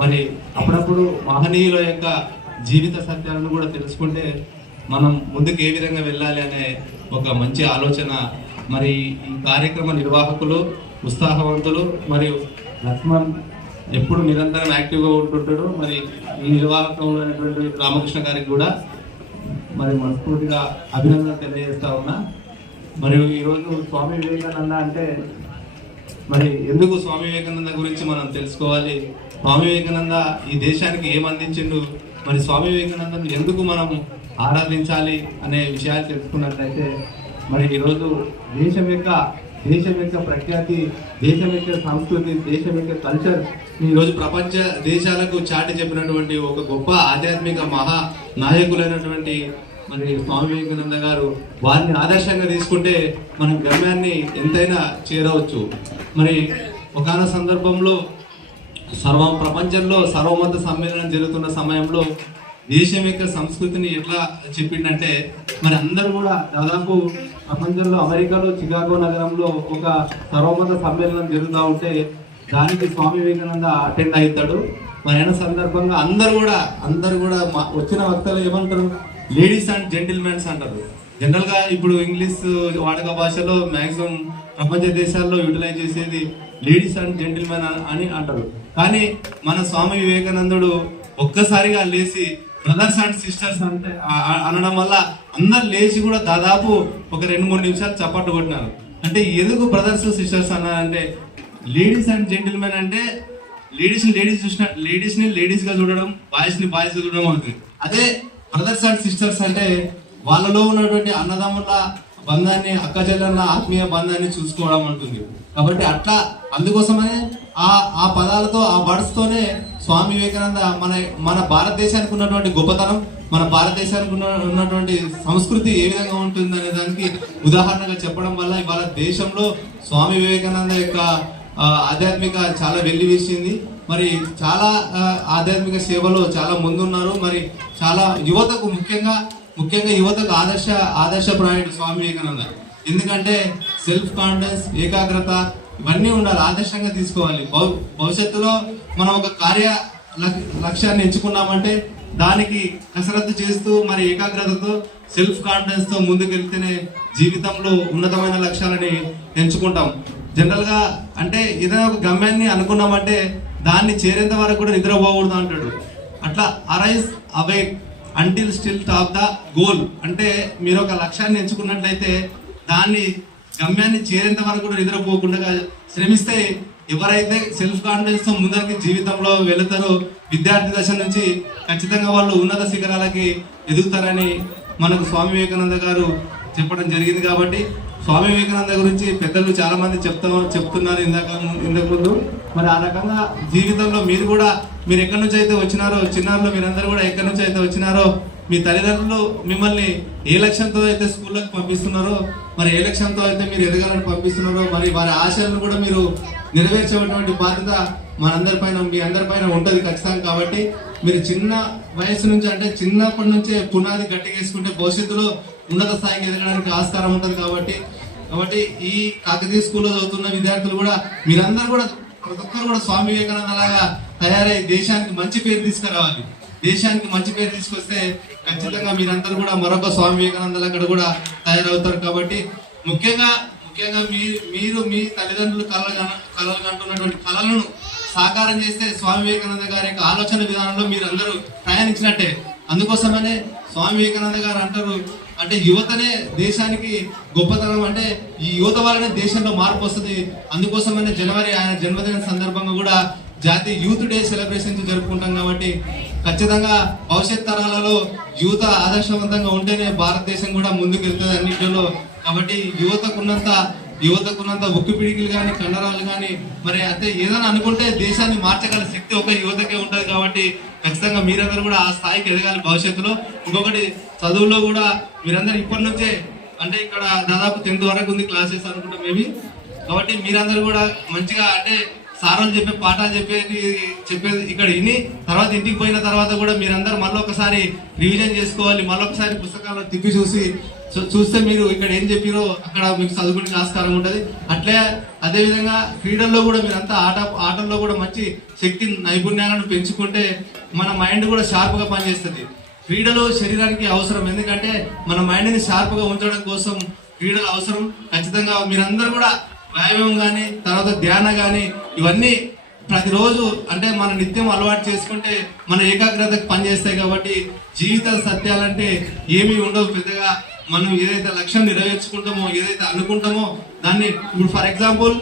మరి అప్పుడప్పుడు మహనీయుల యొక్క జీవిత సత్యాలను కూడా తెలుసుకుంటే మనం ముందుకు ఏ విధంగా వెళ్ళాలి అనే ఒక మంచి ఆలోచన మరి ఈ కార్యక్రమ నిర్వాహకులు, ఉత్సాహవంతులు మరియు లక్ష్మణ్ ఎప్పుడు నిరంతరం యాక్టివ్గా ఉంటుంటాడు. మరి ఈ నిర్వాహకంలో అయినటువంటి రామకృష్ణ గారికి కూడా మరి మనస్ఫూర్తిగా అభినందన తెలియజేస్తా ఉన్నా. మరియు ఈరోజు స్వామి వివేకానంద అంటే మరి ఎందుకు స్వామి వివేకానంద గురించి మనం తెలుసుకోవాలి, స్వామి వివేకానంద ఈ దేశానికి ఏం అందించిండు, మరి స్వామి వివేకానందను ఎందుకు మనం ఆరాధించాలి అనే విషయాలు తెలుసుకున్నట్లయితే మరి ఈరోజు దేశం యొక్క ప్రఖ్యాతి, దేశం యొక్క సంస్కృతి, దేశం యొక్క కల్చర్ ఈరోజు ప్రపంచ దేశాలకు చాటి చెప్పినటువంటి ఒక గొప్ప ఆధ్యాత్మిక మహా నాయకులైనటువంటి మరి స్వామి వివేకానంద గారు, వారిని ఆదర్శంగా తీసుకుంటే మనం గమ్యాన్ని ఎంతైనా చేరవచ్చు. మరి ఒకనొక సందర్భంలో ప్రపంచంలో సర్వమత సమ్మేళనం జరుగుతున్న సమయంలో దేశం యొక్క సంస్కృతిని ఎట్లా చెప్పిండంటే మరి అందరూ కూడా దాదాపు ప్రపంచంలో అమెరికాలో చికాగో నగరంలో ఒక సర్వమత సమ్మేళనం జరుగుతూ ఉంటే దానికి స్వామి వివేకానంద అటెండ్ అవుతాడు. మరి అయిన సందర్భంగా అందరూ కూడా వచ్చిన వక్తలు ఏమంటారు, లేడీస్ అండ్ జెంటిల్మెన్స్ అంటారు. జనరల్గా ఇప్పుడు ఇంగ్లీష్ వాడక భాషలో మ్యాక్సిమం ప్రపంచ దేశాల్లో యూటిలైజ్ చేసేది లేడీస్ అండ్ జెంటిల్మెన్ అని అంటారు. కానీ మన స్వామి వివేకానందుడు ఒక్కసారిగా లేచి బ్రదర్స్ అండ్ సిస్టర్స్ అంటే అనడం వల్ల అందరు లేచి కూడా దాదాపు ఒక 2-3 నిమిషాలు చప్పట్లు కొట్టినారు. అంటే ఎందుకు బ్రదర్స్ సిస్టర్స్ అన్నారంటే లేడీస్ అండ్ జెంటిల్మెన్ అంటే లేడీస్ని లేడీస్గా చూడడం, బాయ్స్ని బాయ్స్గా చూడడం అవుతుంది. అదే బ్రదర్స్ అండ్ సిస్టర్స్ అంటే వాళ్ళలో ఉన్నటువంటి అన్నదమ్ముల బంధాన్ని, అక్క చెల్లెళ్ళ ఆత్మీయ బంధాన్ని చూసుకోవడం ఉంటుంది. కాబట్టి అట్లా అందుకోసమనే ఆ పదాలతో, ఆ వర్డ్స్తోనే స్వామి వివేకానంద మన భారతదేశానికి ఉన్నటువంటి గొప్పతనం, మన భారతదేశానికి ఉన్నటువంటి సంస్కృతి ఏ విధంగా ఉంటుంది అనే దానికి ఉదాహరణగా చెప్పడం వల్ల ఇవాళ దేశంలో స్వామి వివేకానంద యొక్క ఆధ్యాత్మిక చాలా వెల్లివిసింది. మరి చాలా ఆధ్యాత్మిక సేవలో చాలా ముందున్నారు. మరి చాలా యువతకు ముఖ్యంగా యువతకు ఆదర్శప్రాయుడు స్వామి వివేకానంద. ఎందుకంటే సెల్ఫ్ కాన్ఫిడెన్స్, ఏకాగ్రత ఇవన్నీ ఉండాలి, ఆదర్శంగా తీసుకోవాలి. భవిష్యత్తులో మనం ఒక లక్ష్యాన్ని ఎంచుకున్నామంటే దానికి కసరత్తు చేస్తూ మరి ఏకాగ్రతతో, సెల్ఫ్ కాన్ఫిడెన్స్తో ముందుకెళ్తేనే జీవితంలో ఉన్నతమైన లక్ష్యాలని ఎంచుకుంటాం. జనరల్గా అంటే ఏదైనా ఒక గమ్యాన్ని అనుకున్నామంటే దాన్ని చేరేంత వరకు కూడా నిద్రపోకూడదు అంటాడు. అట్లా arise awake until still top the goal. అంటే మీరు ఒక లక్ష్యాన్ని ఎంచుకున్నట్లయితే దాన్ని గమ్యాన్ని చేరేంత వరకు కూడా నిద్రపోకుండా శ్రమిస్తే ఎవరైతే సెల్ఫ్ కాన్ఫిడెన్స్తో ముందరికి జీవితంలో వెళుతారో విద్యార్థి దశ నుంచి ఖచ్చితంగా వాళ్ళు ఉన్నత శిఖరాలకి ఎదుగుతారని మనకు స్వామి వివేకానంద గారు చెప్పడం జరిగింది. కాబట్టి స్వామి వివేకానంద గురించి పెద్దలు చాలా మంది చెప్తున్నారు ఇంతకు ముందు. మరి ఆ రకంగా జీవితంలో మీరు ఎక్కడి నుంచి అయితే వచ్చినారో, చిన్నారులు మీరందరూ కూడా ఎక్కడి నుంచి అయితే వచ్చినారో, మీ తల్లిదండ్రులు మిమ్మల్ని ఏ లక్ష్యంతో అయితే స్కూళ్ళకి పంపిస్తున్నారో, మరి ఏ లక్ష్యంతో అయితే మీరు ఎదగాలని పంపిస్తున్నారో, మరి వారి ఆశలను కూడా మీరు నెరవేర్చేటువంటి బాధ్యత మీ అందరిపైన ఉంటుంది ఖచ్చితంగా. కాబట్టి మీరు చిన్న వయసు నుంచి అంటే చిన్నప్పటి నుంచే పునాది గట్టిగా వేసుకుంటే భవిష్యత్తులో ఉన్నత స్థాయికి ఎదగడానికి ఆస్కారం ఉంటుంది. కాబట్టి ఈ కాకతీయ స్కూల్లో చదువుతున్న విద్యార్థులు కూడా మీరందరూ కూడా ప్రతి ఒక్కరు కూడా స్వామి వివేకానంద లాగా తయారై దేశానికి మంచి పేరు తీసుకురావాలి. దేశానికి మంచి పేరు తీసుకొస్తే ఖచ్చితంగా మీరందరూ కూడా మరొక స్వామి వివేకానంద లాగా కూడా తయారవుతారు. కాబట్టి ముఖ్యంగా మీరు మీ తల్లిదండ్రులు కళలు కంటున్నటువంటి కళలను సాకారం చేస్తే స్వామి వివేకానంద గారి యొక్క ఆలోచన విధానంలో మీరు అందరూ ప్రయాణించినట్టే. అందుకోసమనే స్వామి వివేకానంద గారు అంటారు, అంటే యువతనే దేశానికి గొప్పతనం, అంటే ఈ యువత వల్లనే దేశంలో మార్పు వస్తుంది. అందుకోసమనే జనవరి ఆయన జన్మదిన సందర్భంగా కూడా జాతీయ యూత్ డే సెలబ్రేషన్స్ జరుపుకుంటాం. కాబట్టి ఖచ్చితంగా భవిష్యత్ తరాలలో యువత ఆదర్శవంతంగా ఉంటేనే భారతదేశం కూడా ముందుకు వెళ్తుంది అన్నింటిలో. కాబట్టి యువతకున్నంత ఉక్కు పిడికిలు కానీ, కండరాలు కానీ, మరి అయితే ఏదైనా అనుకుంటే దేశాన్ని మార్చగల శక్తి ఒక యువతకే ఉంటుంది. కాబట్టి ఖచ్చితంగా మీరందరూ కూడా ఆ స్థాయికి ఎదగాలి భవిష్యత్తులో. ఇంకొకటి చదువుల్లో కూడా మీరందరూ ఇప్పటి నుంచే, అంటే ఇక్కడ దాదాపు 10th వరకు ఉంది క్లాసెస్ అనుకుంటా మేబీ. కాబట్టి మీరందరూ కూడా మంచిగా అంటే సార్లు చెప్పే పాఠాలు చెప్పేది ఇక్కడ విని తర్వాత ఇంటికి పోయిన తర్వాత కూడా మీరందరూ మళ్ళీ ఒకసారి రివిజన్ చేసుకోవాలి. మళ్ళీ ఒకసారి పుస్తకాలు తిప్పి చూస్తే మీరు ఇక్కడ ఏం చెప్పిరో అక్కడ మీకు చదువుకునే ఆస్కారం ఉంటుంది. అట్లే అదేవిధంగా క్రీడల్లో కూడా మీరంతా ఆటల్లో కూడా మంచి శక్తి నైపుణ్యాలను పెంచుకుంటే మన మైండ్ కూడా షార్ప్ గా పనిచేస్తుంది. క్రీడలు శరీరానికి అవసరం, ఎందుకంటే మన మైండ్ ని షార్ప్ గా ఉంచడం కోసం క్రీడలు అవసరం. ఖచ్చితంగా మీరందరూ కూడా వ్యాయామం కానీ తర్వాత ధ్యాన కానీ ఇవన్నీ ప్రతిరోజు అంటే మన నిత్యం అలవాటు చేసుకుంటే మన ఏకాగ్రతకు పనిచేస్తాయి. కాబట్టి జీవిత సత్యాలంటే ఏమీ ఉండవు పెద్దగా. మనం ఏదైతే లక్ష్యం నెరవేర్చుకుంటామో ఏదైతే అనుకుంటామో దాన్ని ఇప్పుడు ఫర్ ఎగ్జాంపుల్